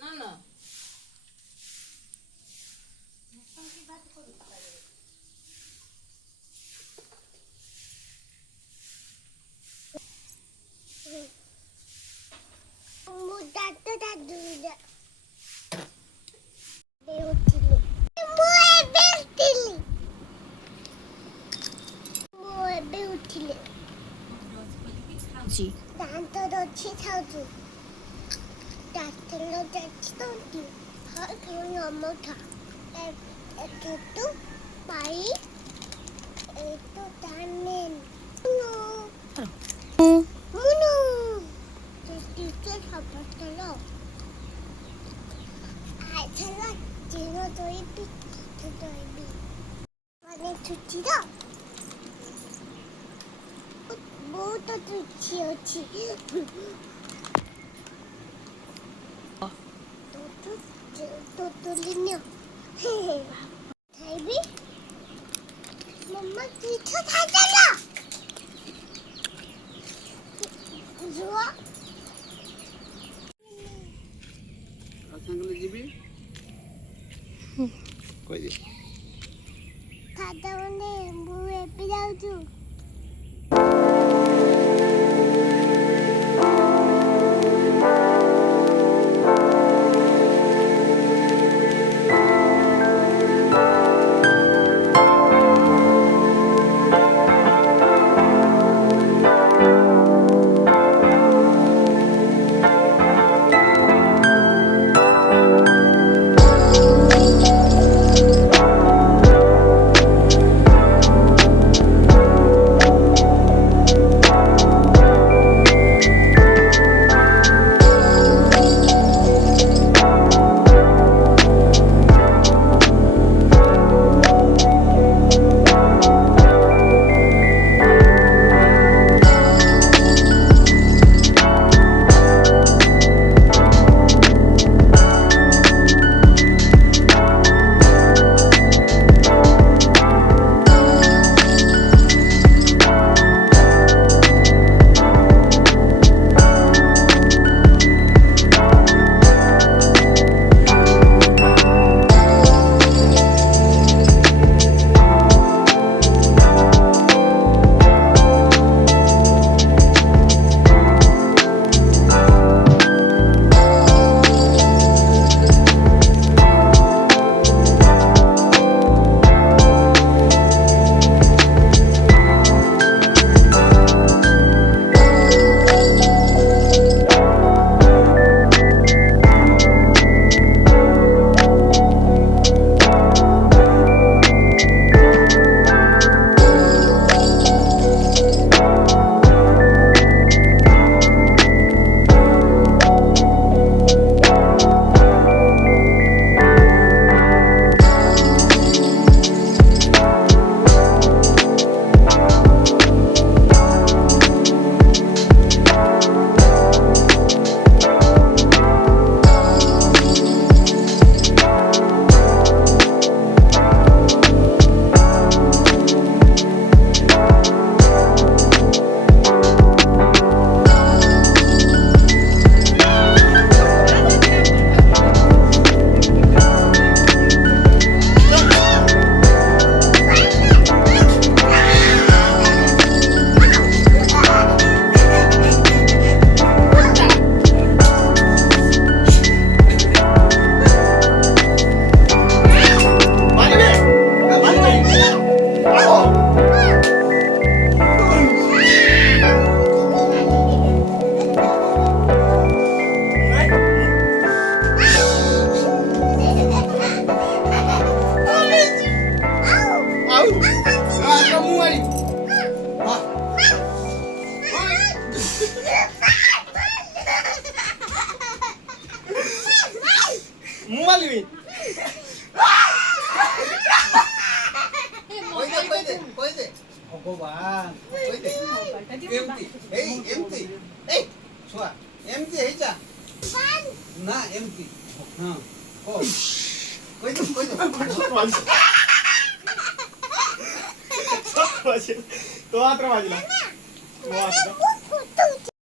না না জি Tanto dolce salto. Tanto dolce tonti. Che non molta. E tutto pai. E tutto tannen. No. No. Tutto sabato. Ai, c'era Gino doi piccoli doi. Ma ne tutti da. Molto tutti oggi. Tutulino. Baby. Mama kita saja. Dua. Asal jibi? Kau ini. Kada one buat pilau tu. Mualimi. Koi de. Bhagwan. Koi de. Empty. Hey, empty. Hey, Shua. Empty है क्या? ना empty. हाँ. Oh. Koi de. तो आत्र वाजला.